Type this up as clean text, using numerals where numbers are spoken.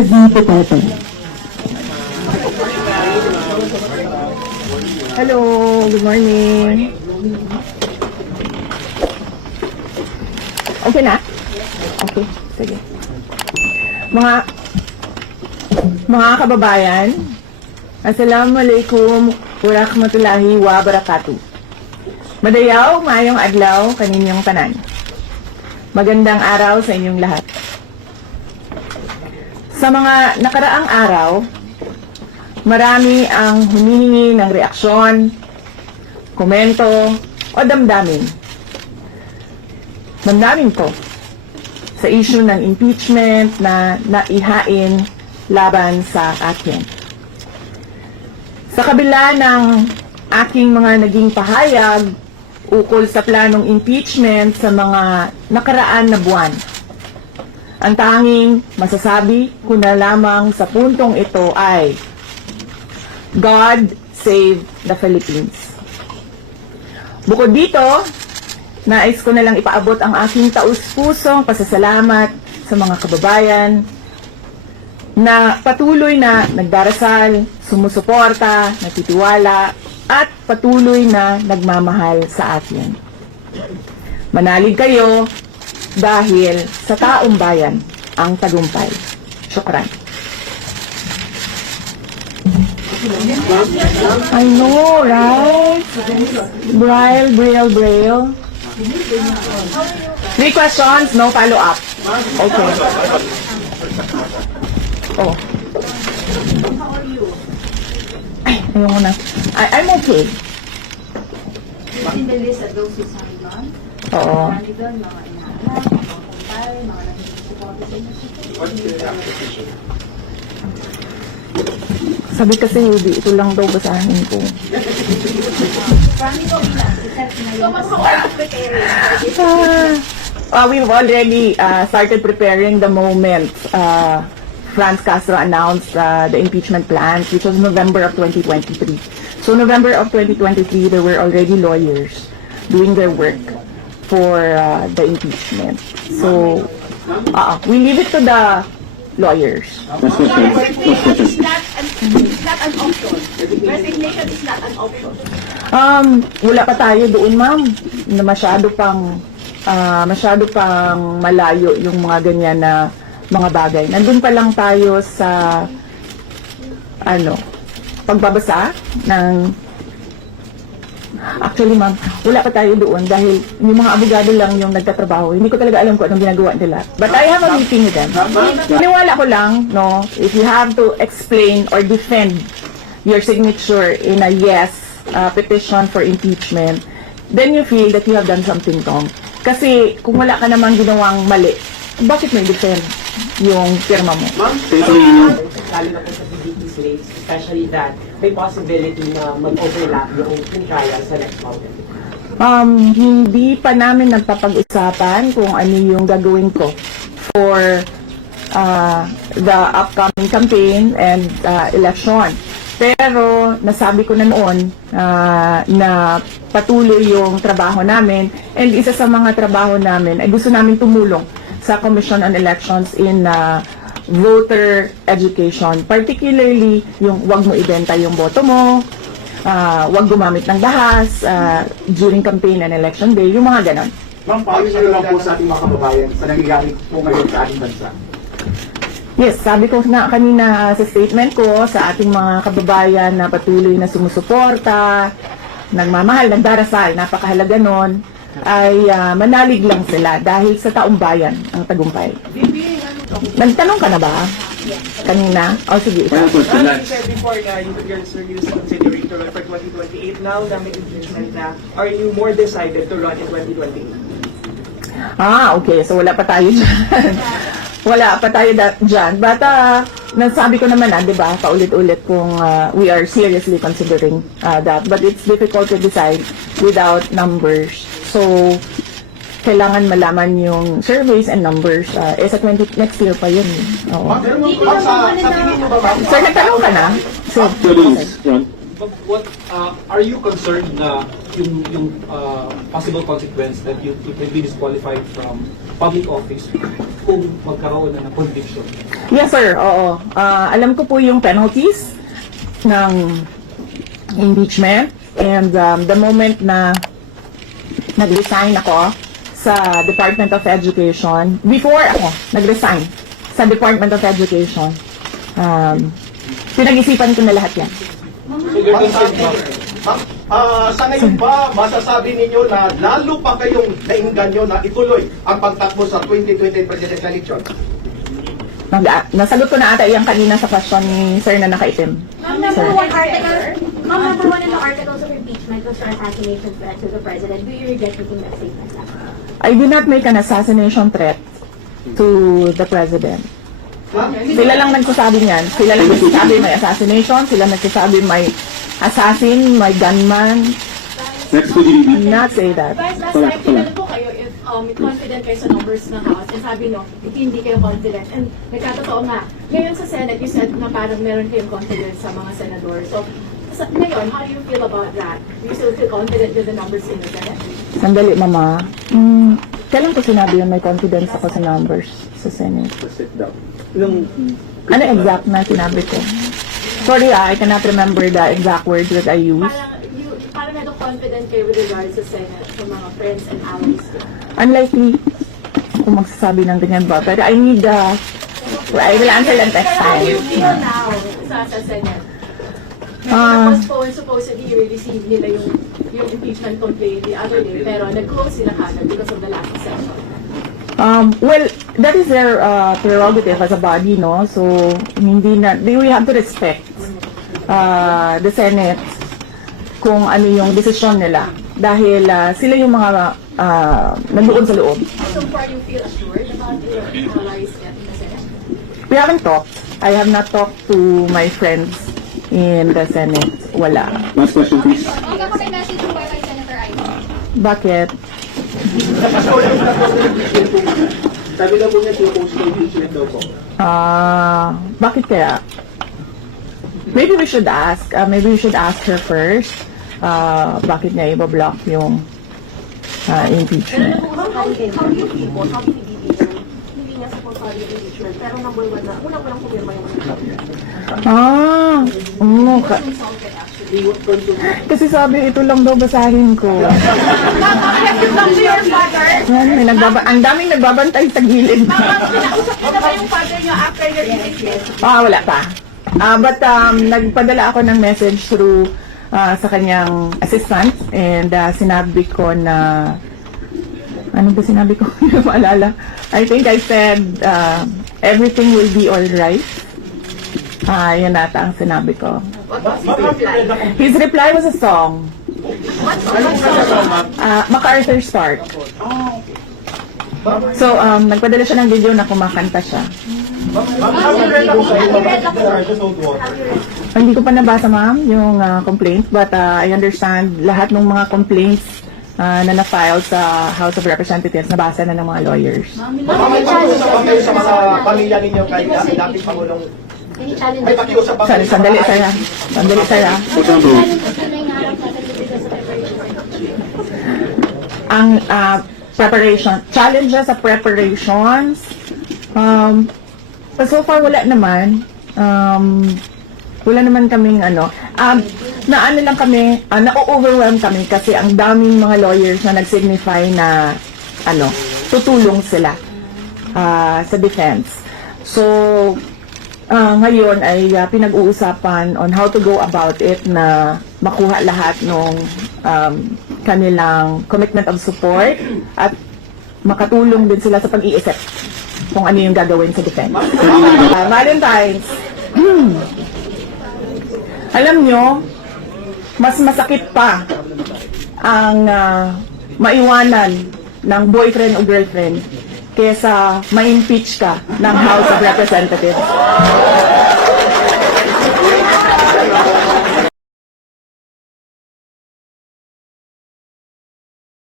Hello, good morning. Okay na? Okay, sige. Mga kababayan, Assalamualaikum warahmatullahi wabarakatuh. Madayaw, maayong adlaw, kaninyong tanan. Magandang araw sa inyong lahat. Sa mga nakaraang araw, marami ang humihingi ng reaksyon, komento, o damdamin. Damdamin ko sa issue ng impeachment na naihain laban sa akin. Sa kabila ng aking mga naging pahayag ukol sa planong impeachment sa mga nakaraan na buwan, ang tanging masasabi ko na lamang sa puntong ito ay God save the Philippines. Bukod dito, nais ko na lang ipaabot ang aking taus-pusong pasasalamat sa mga kababayan na patuloy na nagdarasal, sumusuporta, natitiwala, at patuloy na nagmamahal sa atin. Manalig kayo dahil sa taong bayan ang tagumpay. Syukran. I know, right? Braille. 3 questions, no follow-up. Okay. Oh. Ay, ayoko na. I'm okay. In the list of those who signed on, Oo. marami doon, mga inaanak, mga kumpare, mga nagsusuporte sa inyo. What's the application? Sabi kasi, hindi, ito lang daw basahin ko. Marami ko ilan, except na yung We've already started preparing the moment Franz Castro announced the impeachment plans, which was November of 2023. So November of 2023, there were already lawyers doing their work for the impeachment. So we leave it to the lawyers. Resignation is not an option. Resignation is not an option. Wala pa tayo doon, ma'am, na masyado pang malayo yung mga ganyan na mga bagay. Nandun pa lang tayo sa pagbabasa ng actually, ma'am, wala pa tayo doon dahil yung mga abogado lang yung nagtatrabaho. Hindi ko talaga alam kung anong ginagawa nila. But I have a meeting with them. Piniwala ko lang, no, if you have to explain or defend your signature in a yes petition for impeachment, then you feel that you have done something wrong. Kasi kung wala ka namang ginawang mali, bakit may defend yung firma mo? Ma'am, lalo na po sa PDP slates, especially that may possibility na mag-overlap yung trial sa next mountain. Hindi pa namin nagpapag-usapan kung ano yung gagawin ko for the upcoming campaign and election. Pero nasabi ko na noon na patuloy yung trabaho namin, and isa sa mga trabaho namin ay gusto namin tumulong sa Commission on Elections in voter education, particularly yung wag mo ibenta yung boto mo, wag gumamit ng dahas during campaign and election day, yung mga ganon. Ma'am, paano nyo lang po sa ating mga kababayan sa nangyayari po ngayon sa ating bansa? Yes, sabi ko na kanina sa statement ko sa ating mga kababayan na patuloy na sumusuporta, nagmamahal, nagdarasal, napakahalaga nun, ay manalig lang sila dahil sa taong bayan ang tagumpay. Nagtanong ka na ba? Kanina? O sige, ito. You said before na you're seriously considering to run for 2028. Now na may impeachment na, are you more decided to run in 2028? Okay. So wala pa tayo dyan. Wala pa tayo dyan. But nasabi ko naman di ba, paulit-ulit kung we are seriously considering that. But it's difficult to decide without numbers. So, kailangan malaman yung surveys and numbers. Sa next year pa yun. Oo. Ma'am, sa tingin nyo ba, ma'am? Sir, nagtanong ka na? So, But what are you concerned na yung possible consequence that you could be disqualified from public office kung magkaroon na ng conviction? Yes, sir. Oo. Alam ko po yung penalties ng impeachment and the moment na nag-resign ako sa Department of Education, before ako nag-resign sa Department of Education, pinag-isipan ko na lahat yan. Sa ngayon ba, masasabi ninyo na lalo pa kayong nainganyo na ituloy ang pagtakbo sa 2020 presidential election? Nasagot ko na ata yung kanina sa question ni Sir na nakaitim. Number one in the articles of impeachment was for assassination threat to the president. Do you regret making that statement? I did not make an assassination threat to the president. Sila lang nagsasabi niyan. Sila lang nagsasabi may assassination. Sila nagsasabi may assassin, may gunman. Next po, I did not say that. Guys, last time, tinanong po kayo if confident kayo sa numbers ng House. And sabi no, hindi kayo confident. And nagkatotoo nga. Ngayon sa Senate, you said na parang meron kayong confidence sa mga senador. So, ngayon, how do you feel about that? Do you still feel confident with the numbers in the Senate? Sandali, Mama. Kailan ko sinabi yun may confidence ako sa numbers sa Senate? Ano exact na sinabi ko? Sorry, I cannot remember the exact words that I used. Parang confident kayo with regards sa Senate, sa mga friends and allies. Unlikely kung magsasabi ng ganyan ba. Pero I need I will answer that next How do you time. feel now sa Senate? Postpone, supposedly i-receive nila yung impeachment complaint the other day, pero nag-close sila kagad because of the last session. Well, that is their prerogative as a body, no? So, we have to respect the Senate kung ano yung desisyon nila. Dahil sila yung mga nandoon sa loob. So far, you feel assured about your allies in the Senate? We haven't talked. I have not talked to my friends in the Senate. Wala. Last question, please. Okay, ako may message po kay Senator Ivy. Bakit? Sabi daw po niya, post na impeachment daw po. Bakit kaya? Maybe we should ask. Maybe we should ask her first. Bakit niya i-block yung impeachment? How do you feel po? How do you feel? Hindi niya support yung impeachment, pero number one na, unang-unang pumirma yung Kasi sabi, ito lang daw basahin ko. Yan, ang daming nagbabantay sa gilid. Kinausap niyo na ba yung father niyo after your impeachment? Wala pa. But nagpadala ako ng message through sa kanyang assistant and sinabi ko na ano ba sinabi ko? Hindi ko maalala. I think I said everything will be all right. Yan ata ang sinabi ko. What was his reply? His reply was a song. What song? MacArthur's Park. So, nagpadala siya ng video na kumakanta siya. Hindi ko pa nabasa, ma'am, yung complaint, but I understand lahat ng mga complaints na na-file sa House of Representatives, nabasa na ng mga lawyers. May pakiusap ba kayo sa mga pamilya ninyo kay dating Pangulong? Any challenge? May pakiusap ba kayo sa Sandali, saya. Sandali, saya. Ang preparation, challenges sa preparations, so far wala naman. Wala naman kaming lang kami, na-overwhelm kami kasi ang daming mga lawyers na nag-signify na tutulong sila sa defense. So, ngayon ay pinag-uusapan on how to go about it na makuha lahat ng kanilang commitment of support at makatulong din sila sa pag-iisip kung ano yung gagawin sa defense. Valentine's. Alam nyo, mas masakit pa ang maiwanan ng boyfriend o girlfriend kesa ma-impeach ka ng House of Representatives.